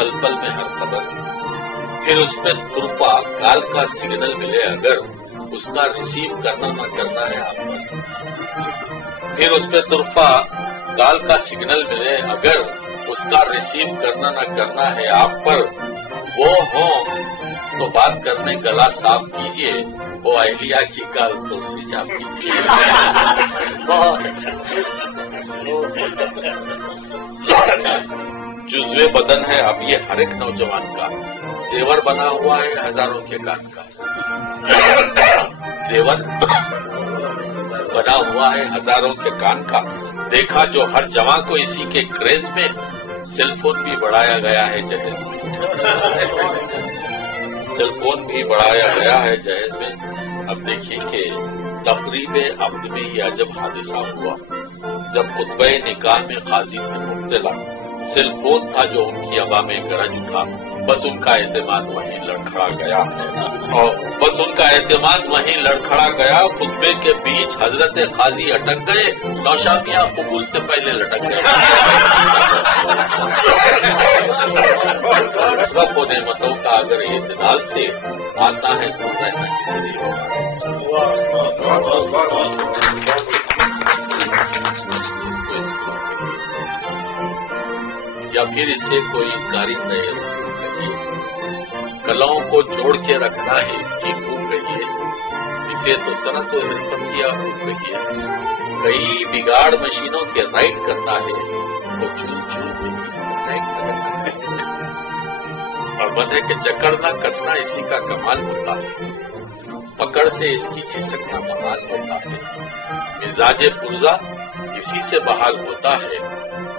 पल पल में हर खबर, फिर उस पे तुरफा काल का सिग्नल मिले अगर उसका रिसीव करना न करना है आप पर। फिर उस पे तुरफा काल का सिग्नल मिले अगर उसका रिसीव करना न करना है आप पर, वो हो तो बात करने गला साफ कीजिए, वो अहलिया की काल तो स्विच ऑफ कीजिए। जुज़्वे बदन है अब ये हर एक नौजवान का, जेवर बना हुआ है हजारों के कान का। जेवर बना हुआ है हजारों के कान का, देखा जो हर जवां को इसी के क्रेज में, सेलफोन भी बढ़ाया गया है जहेज में। सेलफोन भी बढ़ाया गया है जहेज में। अब देखिए कि तकरीबे अब्द में ये अजब हादिसा हुआ जब खुतबे निकाह में काजी थे मुब्तला, सेलफोन था जो उनकी अबा में गरज उठा, बस उनका एतमाद वहीं लड़खड़ा गया और बस उनका एतमाद वहीं लड़खड़ा गया। खुतबे के बीच हजरत काजी अटक गए, नौशा मियां कबूल से पहले लटक गए। सब नेमतों का अगर इत्मीनान से आसा है तो रहना इसलिए इसको या फिर इसे कोई कारी नए रसूल कहिए, कलाओं को जोड़ के रखना है इसकी खूब कहिए, इसे तो सनत हिरफतिया खूब कहिए। कई बिगाड़ मशीनों के राइट करता है, वो चूल चूल राइट करता है। और बंधे के जकड़ना कसना इसी का कमाल होता है, पकड़ से इसकी खिसकना बहाल होता है। मिजाजे पुर्जा इसी से बहाल होता है,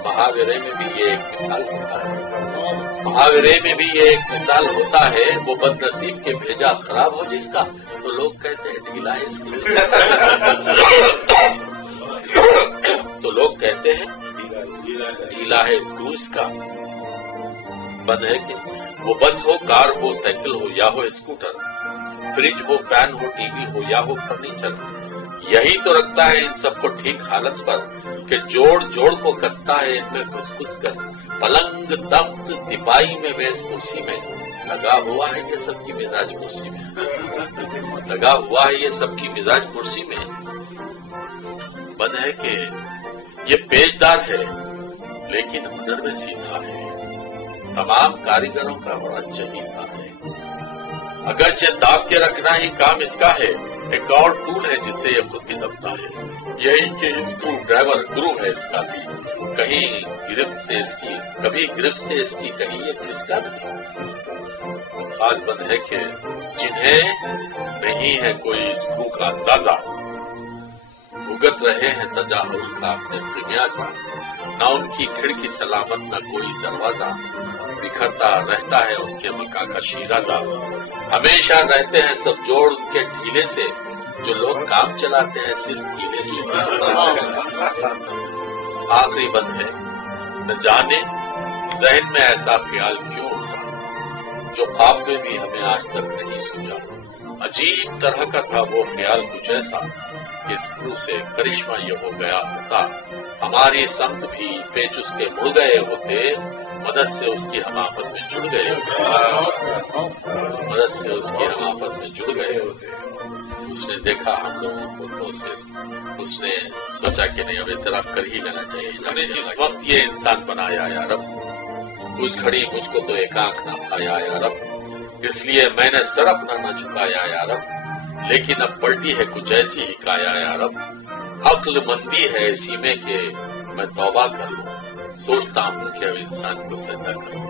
महावीरे में भी ये एक मिसाल होता है। महावीरे में भी ये एक मिसाल होता है, वो बदनसीब के भेजा खराब हो जिसका, तो लोग कहते हैं ढीला है इसकी। तो लोग कहते हैं ढीला है स्क्रू इसका। बंद है कि वो बस हो, कार हो, साइकिल हो या हो स्कूटर, फ्रिज हो, फैन हो, टीवी हो या हो फर्नीचर, यही तो रखता है इन सबको ठीक हालत पर कि जोड़ जोड़ को कसता है इनमें घुस घुस कर। पलंग, तख्त, तिपाई में, मेज, कुर्सी में लगा हुआ है ये सबकी मिजाज कुर्सी में, लगा हुआ है ये सबकी मिजाज कुर्सी में। बंद है कि ये पेचदार है लेकिन हुनर में सीधा है, तमाम कारीगरों का बड़ा चहीता है। अगरचे दाब के रखना ही काम इसका है, एक और टूल है जिससे ये खुद भी दबता है। यही कि स्क्रू ड्राइवर गुरु है इसका भी, कहीं गिरफ्त से इसकी, कभी गिरफ्त से इसकी, कहीं ये किसका नहीं। खास बंद है कि जिन्हें नहीं है कोई स्क्रू का अंदाजा, भुगत रहे हैं तजाहुल का अपने खमियाजा। न उनकी खिड़की सलामत न कोई दरवाजा, बिखरता रहता है उनके मक्का का शीराजा। हमेशा रहते हैं सब जोड़ उनके ढीले से, जो लोग काम चलाते हैं सिर्फ कीले से। आखिरी बंद है, न जाने जहन में ऐसा ख्याल क्यों उठा, जो ख्वाब में भी हमें आज तक नहीं सूझा। अजीब तरह का था वो ख्याल कुछ ऐसा कि स्क्रू से करिश्मा ये हो गया होता, हमारी समत भी पेच उसके मुड़ गए होते, मदद से उसकी हम आपस में जुड़ गए होते, मदद से उसकी हम आपस में जुड़ गए होते। उसने देखा हम लोगों को तो उसने सोचा कि नहीं अब इतराफ कर ही लेना चाहिए। हमने जिस वक्त ये इंसान बनाया या रब, उस घड़ी मुझको तो एक आंख ना पाया या रब, इसलिए मैंने सर अपना न झुकाया या रब। लेकिन अब पलटी है कुछ ऐसी ही काया या रब, अक्लमंदी है इसी में कि मैं तौबा कर लूं, सोचता हूं कि अब इंसान को सजदा करूं।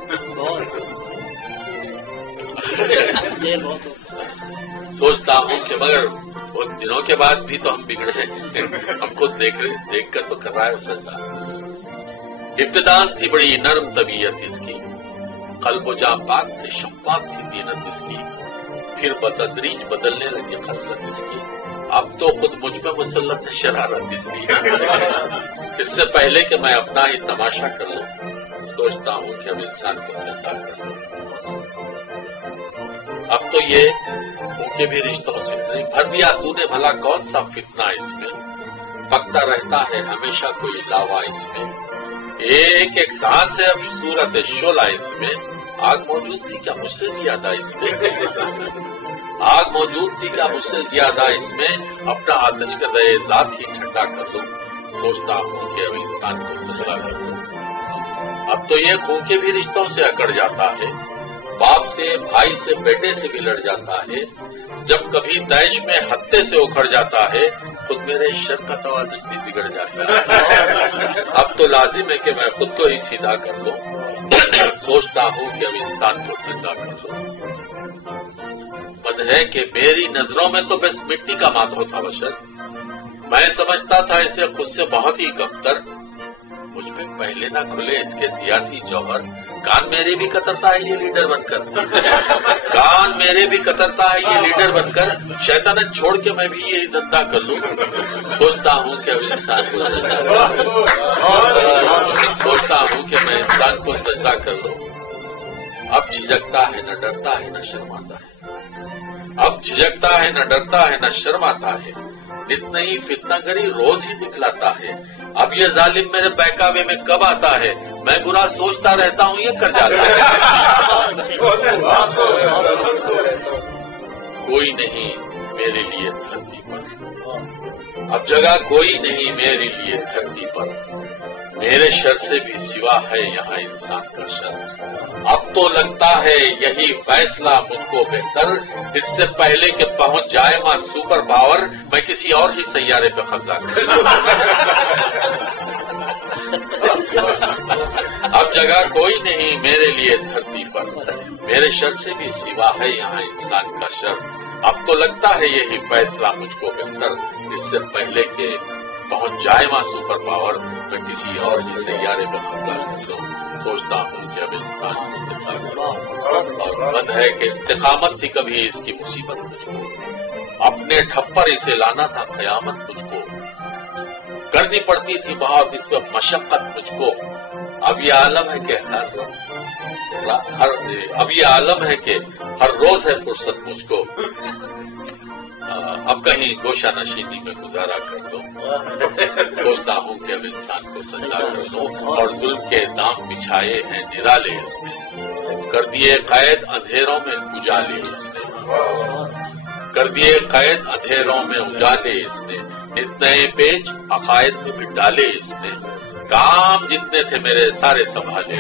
सोचता हूं कि मगर वो दिनों के बाद भी तो हम बिगड़े, हमको देख कर तो कर रहा है सजदा। इब्तिदान थी बड़ी नरम तबीयत इसकी, कल्ब जां पाक थे, शफ़ाफ़ थी दीनत इसकी, फिर बतदरीज बदलने लगी खसलत इसकी, अब तो खुद मुझ पे मुसल्लत है शरारत इसकी। इससे पहले कि मैं अपना ही तमाशा कर लूं, सोचता हूं कि अब इंसान को सजदा कर लूं। अब तो ये उनके भी रिश्तों से नहीं भर दिया तूने भला कौन सा फितना इसमें, पकता रहता है हमेशा कोई लावा इसमें, एक एक सांस है अब सूरत शोला इसमें, آگ موجود تھی کیا مجھ سے زیادہ اس میں؟ آگ موجود تھی کیا مجھ سے زیادہ اس میں؟ اپنا آتش کا دے ذات ہی ٹھنڈا کر لوں، سوچتا ہوں کہ اب انسان کو سجدہ کر دوں۔ اب تو یہ خون کے بھی رشتوں سے اکڑ جاتا ہے، باپ سے، بھائی سے، بیٹے سے بھی لڑ جاتا ہے، جب کبھی طیش میں ہتے سے اکھڑ جاتا ہے، خود میرے شر کا توازن بھی بگڑ جاتا ہے۔ اب تو لازم ہے کہ میں خود کو ہی سیدھا کر لوں، سوچتا ہوں کہ اب انسان کو سجدہ کر لوں۔ بد ہے کہ میری نظروں میں تو بس مٹی کا ماتھو تھا بشر، میں سمجھتا تھا اسے خود سے بہت ہی کمتر، مجھ پہ پہلے نہ کھلے اس کے سیاسی جوہر، کان میرے بھی کترتا ہے یہ لیڈر بن کر، کان میرے بھی کترتا ہے یہ لیڈر بن کر، شیطانت چھوڑ کے میں بھی یہی دھندا کر لوں، سوچتا ہوں کہ اب انسان کو سجدہ کر لوں، سوچتا ہوں کہ میں انسان کو سجدہ کر لوں۔ اب جھجکتا ہے نہ ڈرتا ہے نہ شرماتا ہے، اب جھجکتا ہے نہ ڈرتا ہے نہ شرماتا ہے، نت نئی فتنہ گری روز ہی دکھلاتا ہے، اب یہ ظالم میرے بہکاوے میں کب آتا ہے، میں برا سوچتا رہتا ہوں یہ کر جاتا ہے۔ کوئی نہیں میرے لیے دھرتی پر، اب جگہ کوئی نہیں میرے لیے دھرتی پر، میرے شر سے بھی سوا ہے یہاں انسان کا شر، اب تو لگتا ہے یہی فیصلہ مجھ کو بہتر، اس سے پہلے کہ پہنچ جائے ماں سپر پاور، میں کسی اور ہی سیارے پہ قبضہ کر لوں۔ اب جگہ کوئی نہیں میرے لیے دھرتی پر، میرے شر سے بھی سوا ہے یہاں انسان کا شر، اب تو لگتا ہے یہی فیصلہ مجھ کو بہتر، اس سے پہلے کہ پہنچ جائے ماں سپر پاور، میں کسی اور ہی سیارے پہ قبضہ کر لوں، سوچتا ہوں کہ اب انسان کو سجدہ کروں۔ اور بد ہے کہ استقامت تھی کبھی اس کی مصیبت مجھ کو، اپنے ٹھپر اسے لانا تھا قیامت مجھ کو، کرنی پڑتی تھی بہت اس پہ مشقت مجھ کو، اب یہ عالم ہے کہ ہر روز ہے فرصت مجھ کو، اب کہیں گوشہ نشینی میں گزارا کر دو، سوچتا ہوں کہ اب انسان کو سجدہ کر لوں، اور ظلم کے دام بچھائے ہیں نرالے اس نے، کر دیے قید اندھیروں میں اجالے اس نے، کر دیے قید اندھیروں میں اجالے اس نے، اتنے پیچ عقائد میں بھی ڈالے اس نے، کام جتنے تھے میرے سارے سنبھالے،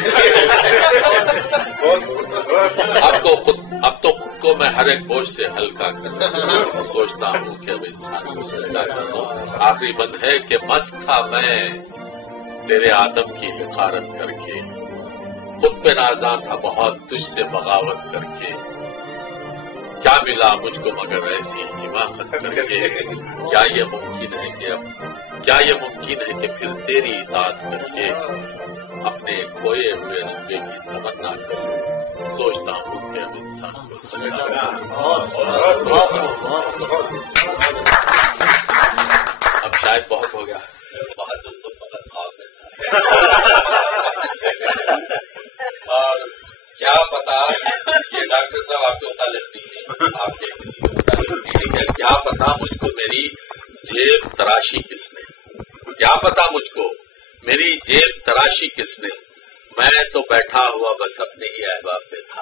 اب تو خود کو میں ہر ایک بوجھ سے ہلکا کر سوچتا ہوں کہ اب انسان کو سجدہ کر دو۔ آخری بند ہے کہ مست تھا میں تیرے آدم کی حقارت کر کے، خود پہ نازاں تھا بہت تجھ سے بغاوت کر کے، کیا ملا مجھ کو مگر ایسی حماقت کر کے، کیا یہ ممکن ہے کہ پھر تیری اطاعت کر کے اپنے کھوئے ہوئے رنگے کی تمنا کروں، سوچتا ہوں کہ اب انسان کو سجدہ اب شاید بہت ہو گیا، بہت اور کیا پتا یہ ڈاکٹر صاحب آپ کے متعلق نہیں ہے، آپ کے کسی کے متعلق نہیں ہے، کیا پتا مجھ کو میری جیب تراشی کس نے، کیا پتا مجھ کو میری جیب تراشی کس نے، میں تو بیٹھا ہوا بس اپنے ہی احباب پہ تھا۔